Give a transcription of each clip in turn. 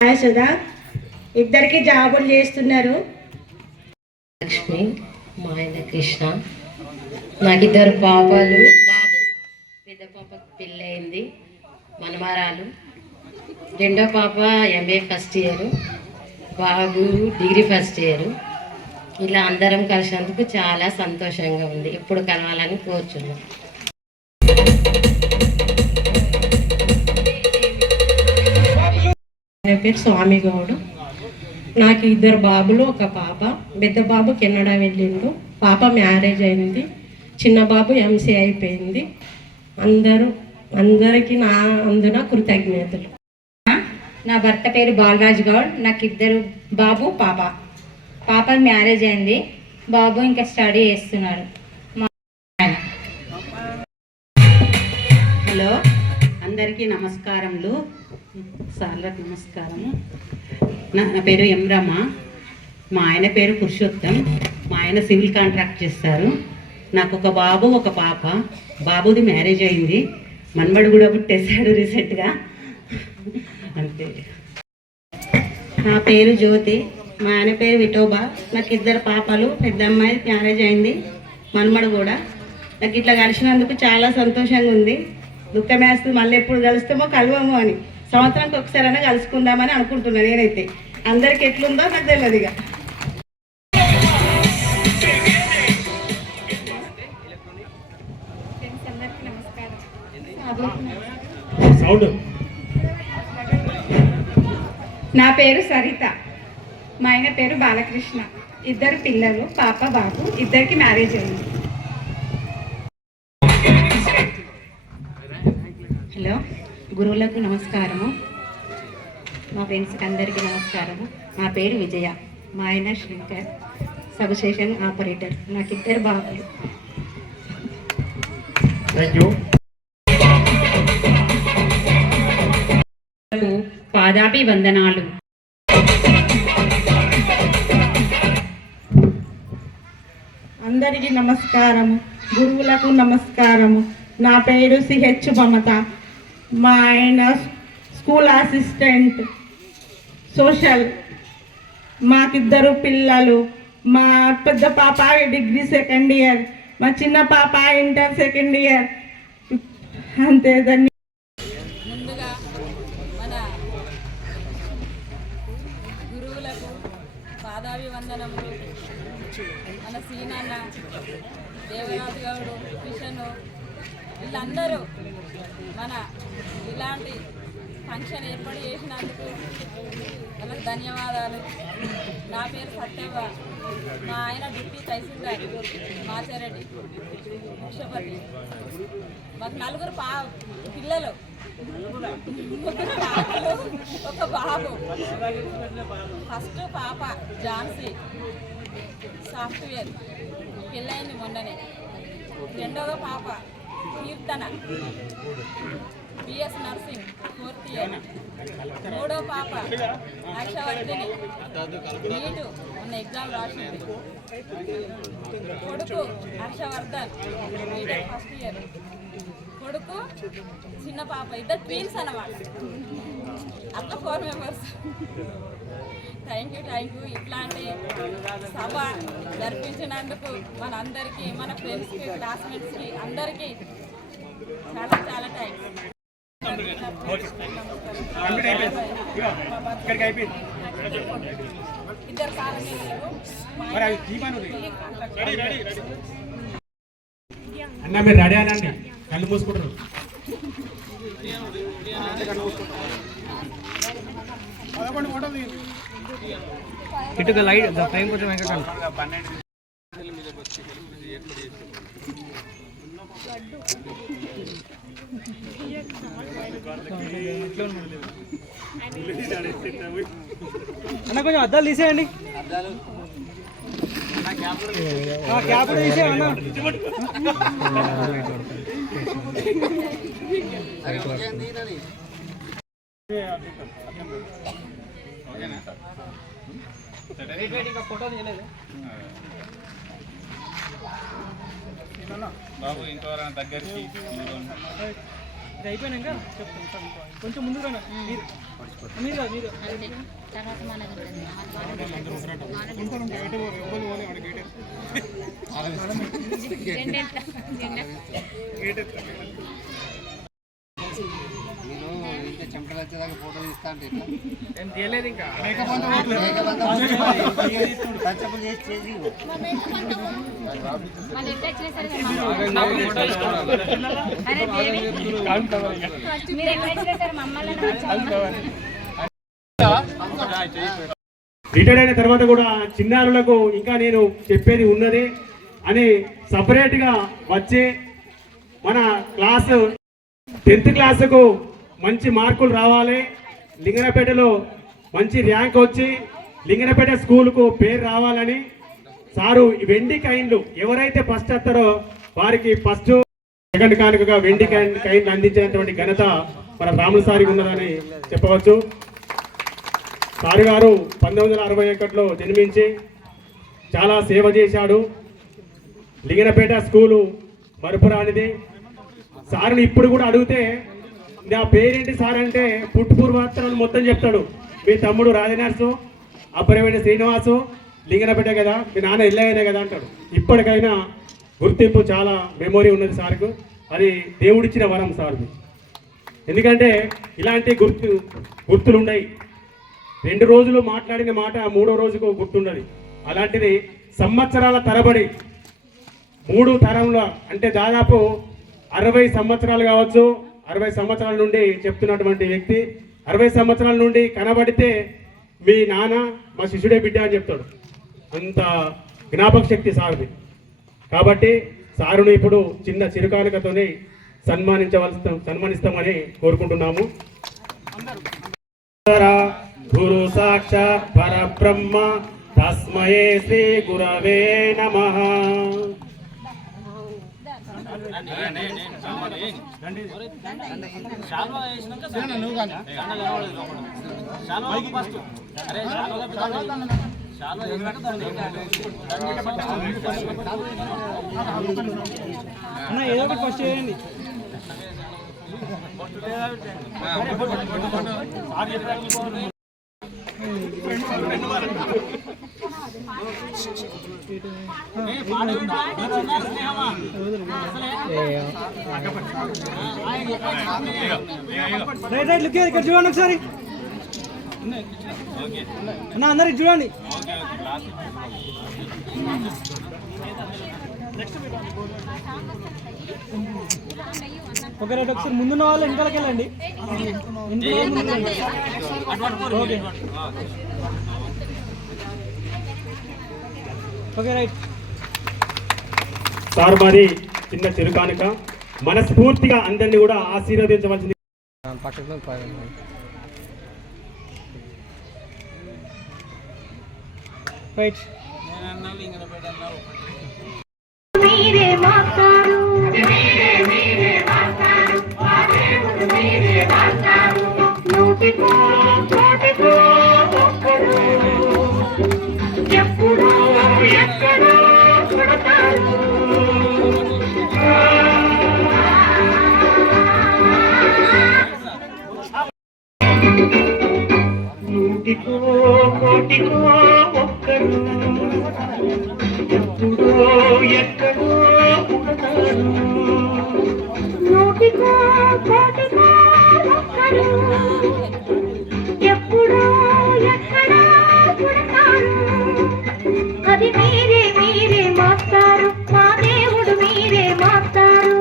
సుధా ఇద్దరికి జాబులు చేస్తున్నారు. లక్ష్మి, మా ఆయన కృష్ణ. నాకు ఇద్దరు పాపలు, బాబు. పెద్ద పాపకు పెళ్ళి అయింది, మనమరాలు. రెండో పాప ఎంఏ ఫస్ట్ ఇయర్, బాబు డిగ్రీ ఫస్ట్ ఇయర్. ఇలా అందరం కలిసినందుకు చాలా సంతోషంగా ఉంది. ఎప్పుడు కలవాలని కోరుచున్నాం. నా పేరు స్వామి గౌడు. నాకు ఇద్దరు బాబులు, ఒక పాప. పెద్ద బాబు కెనడా వెళ్ళిండు, పాప మ్యారేజ్ అయింది. చిన్న బాబు ఎంసీ అయిపోయింది. అందరికీ నా అందున కృతజ్ఞతలు. నా భర్త పేరు బాలరాజ్ గౌడ్. నాకు ఇద్దరు బాబు, పాప. పాప మ్యారేజ్ అయింది, బాబు ఇంకా స్టడీ చేస్తున్నాడు. హలో, అందరికీ నమస్కారములు. సార్లకు నమస్కారము. నా పేరు ఎం రమ. మా ఆయన పేరు పురుషోత్తం. మా ఆయన సివిల్ కాంట్రాక్ట్ చేస్తారు. నాకు ఒక బాబు, ఒక పాప. బాబుది మ్యారేజ్ అయింది, మనవడు కూడా పుట్టేశాడు రీసెంట్గా. అంతే. నా పేరు జ్యోతి. మా ఆయన పేరు విఠోబా. నాకు ఇద్దరు పాపలు, పెద్ద అమ్మాయి మ్యారేజ్ అయింది, మనమడు కూడా. నాకు ఇట్లా కలిసినందుకు చాలా సంతోషంగా ఉంది. దుఃఖం వేస్తుంది, మళ్ళీ ఎప్పుడు కలుస్తామో కలవము అని. సంవత్సరానికి ఒకసారైనా కలుసుకుందామని అనుకుంటున్నాను నేనైతే. అందరికి ఎట్లుందో నాకు తెలియదు. ఇక నా పేరు సరిత. మా ఆయన పేరు బాలకృష్ణ. ఇద్దరు పిల్లలు, పాప బాబు. ఇద్దరికి మ్యారేజ్ అయింది. హలో, గురువులకు నమస్కారము. మా ఫ్రెండ్స్కి అందరికీ నమస్కారము. నా పేరు విజయ. మా ఆయన శ్రీకర్, సబ్స్టేషన్ ఆపరేటర్. నాకు ఇద్దరు బాబులు. పాదాభివందనాలు. అందరికీ నమస్కారము. గురువులకు నమస్కారము. నా పేరు సిహెచ్ మమత. మా ఆయన స్కూల్ అసిస్టెంట్, సోషల్. మాకిద్దరు పిల్లలు. మా పెద్ద పాప డిగ్రీ సెకండ్ ఇయర్, మా చిన్న పాప ఇంటర్ సెకండ్ ఇయర్. అంతే. ముందుగా మన గురువులకు పాదాభివందనములు. మన సీనన్న, దేవరాజు గౌడు, కిషను, వీళ్ళందరూ మన ఇలాంటి ఫంక్షన్ ఏర్పాటు చేసినందుకు వాళ్ళకి ధన్యవాదాలు. నా పేరు సత్యవ్వ. మా ఆయన డిప్యూటీ తహసీల్దార్ మాచారెడ్డి, ముఖ్యపతి. మాకు నలుగురు పిల్లలు, ముగ్గురు పాపలు, ఒక బాబు. ఫస్ట్ పాప ఝాన్సీ, సాఫ్ట్వేర్, పెళ్ళైంది మొన్ననే. రెండవ పాప కీర్తన, బిఎస్ నర్సింగ్, 4th ఇయర్. మూడో పాప హర్షవర్ధిని, నీటు మొన్న ఎగ్జామ్ రాసింది. కొడుకు హర్షవర్ధన్, బీటెక్ ఫస్ట్ ఇయర్. కొడుకు, చిన్న పాప. ఇద్దరు ట్వీన్స్ అన్నమాట. అట్లా 4 మెంబర్స్. Thank you. ఇట్లాంటి సభ జరిపించినందుకు మనందరికీ, మన ఫ్రెండ్స్కి, క్లాస్మేట్స్కి అందరికీ చాలా చాలా థ్యాంక్స్. ఇద్దరు అన్న మీరు రెడీ అనండి, కళ్ళు మూసుకుంటారు. ఇటుక లైట్ ఫ్రేమ్ కొంచెం వెంకటం. అన్న కొంచెం అద్దాలు తీసేయండి. క్యాప్ తీసేయన్నా. ఫోటో తీయలేదు బాబు. ఇంకోవరం దగ్గరికి అయిపోయినాక చెప్తాను కొంచెం ముందు రా మీరు మీరు నేను తీయలేదు ఇంకా రిటైర్డ్ అయిన తర్వాత కూడా చిన్నారులకు ఇంకా నేను చెప్పేది ఉన్నది అని సపరేట్గా వచ్చి మన క్లాసు 10th క్లాసుకు మంచి మార్కులు రావాలి, లింగనపేటలో మంచి ర్యాంక్ వచ్చి లింగనపేట స్కూల్కు పేరు రావాలని సారు వెండి కైన్లు ఎవరైతే ఫస్ట్ వస్తారో వారికి ఫస్ట్ సెకండ్ కానుకగా వెండి కైన్లు అందించినటువంటి ఘనత మన రాముల సారికి ఉన్నదని చెప్పవచ్చు. సారు గారు 1961లో జన్మించి చాలా సేవ చేశాడు. లింగనపేట స్కూలు మరుపురానిది. సార్ని ఇప్పుడు కూడా అడిగితే నా పేరేంటి సార్ అంటే పుట్టుపూర్వార్తలను మొత్తం చెప్తాడు. మీ తమ్ముడు రాజనర్సు, అబ్బరవేణి శ్రీనివాసు, లింగనపేట కదా, మీ నాన్న ఇల్లయ్యనే కదా అంటాడు. ఇప్పటికైనా గుర్తింపు చాలా మెమొరీ ఉన్నది సార్కు. అది దేవుడిచ్చిన వరం సార్కు. ఎందుకంటే ఇలాంటి గుర్తులు ఉన్నాయి. 2 రోజులు మాట్లాడిన మాట 3వ రోజుకు గుర్తుండదు. అలాంటిది సంవత్సరాల తరబడి 3 తరంలో అంటే దాదాపు 60 సంవత్సరాలు కావచ్చు, 60 సంవత్సరాల నుండి చెప్తున్నటువంటి వ్యక్తి 60 సంవత్సరాల నుండి కనబడితే మీ నాన్న మా శిష్యుడే బిడ్డ అని చెప్తాడు. అంత జ్ఞాపక శక్తి సార్ది. కాబట్టి సారును ఇప్పుడు చిన్న చిరుకానుకతోనే సన్మానిస్తామని కోరుకుంటున్నాము. గురు సాక్షాత్ పరబ్రహ్మ తస్మయే శ్రీ గురవే నమః. అన్న ఏదో ఒకటి ఫస్ట్ చేయండి. రైట్ లుక్ ఇక్కడ చూడండి ఒకసారి అన్న, అందరికి చూడండి. ఓకే రైట్, ఒకసారి ముందున్న వాళ్ళు వెనకాలకి వెళ్ళండి. Okay okay right. సార్ మరి చిన్న చిరుకానుక మనస్ఫూర్తిగా అందరినీ కూడా ఆశీర్వదించవలసింది. రైట్. కోటికో ఒక్కడు ఎప్పుడో ఎక్కడో పుడతాడు. నూటికో కోటికో ఒక్కడు ఎప్పుడో ఎక్కడో పుడతాడు. అది మీరే మీరే మాస్తారు, మా దేవుడు మీరే మాస్తారు.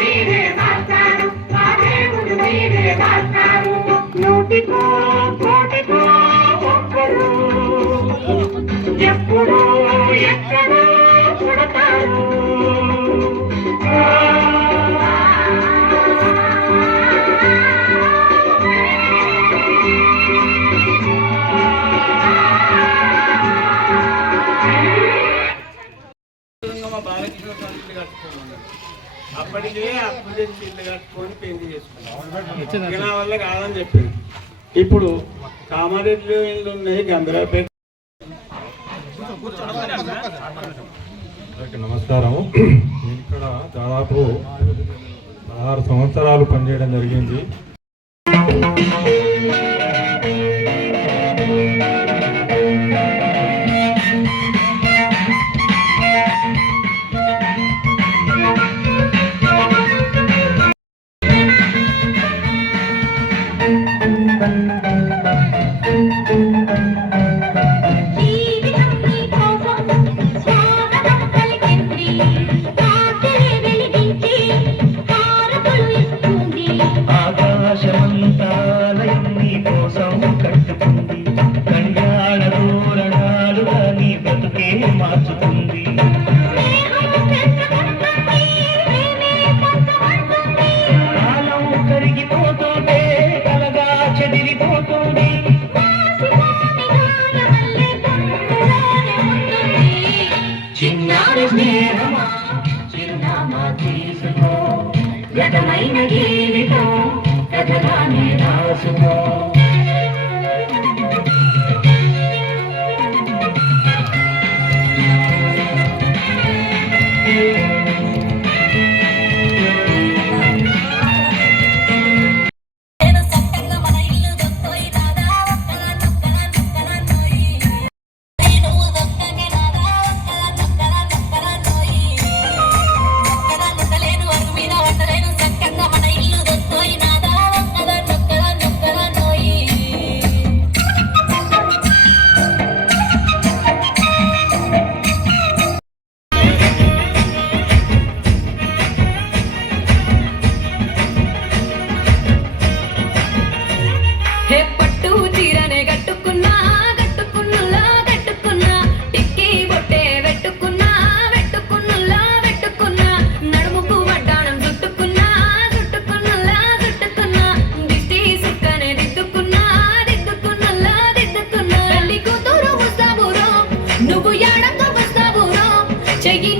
మీరే మాస్తారు, మా దేవుడు మీరే మాస్తారు. నూటికో కోటికో ఒక్కడు ఎప్పుడో ఎక్కడో పుడతాడు. అప్పటికే అప్పు తెచ్చి ఇల్లు కట్టుకొని పెళ్లి చేసుకున్నాం. నా వల్ల కాదని చెప్పింది. ఇప్పుడు కామారెడ్డిలో ఇల్లు ఉన్నాయి, గంధరాపేట. నమస్కారం. నేను ఇక్కడ దాదాపు 6 సంవత్సరాలు పనిచేయడం జరిగింది. చిన్నారి స్నేహమా చిరునామా తీసుకో గతమైన జీవితం కథగానే రాసుకో. నువ్వు యాడంగా వస్తావురా చెయ్యి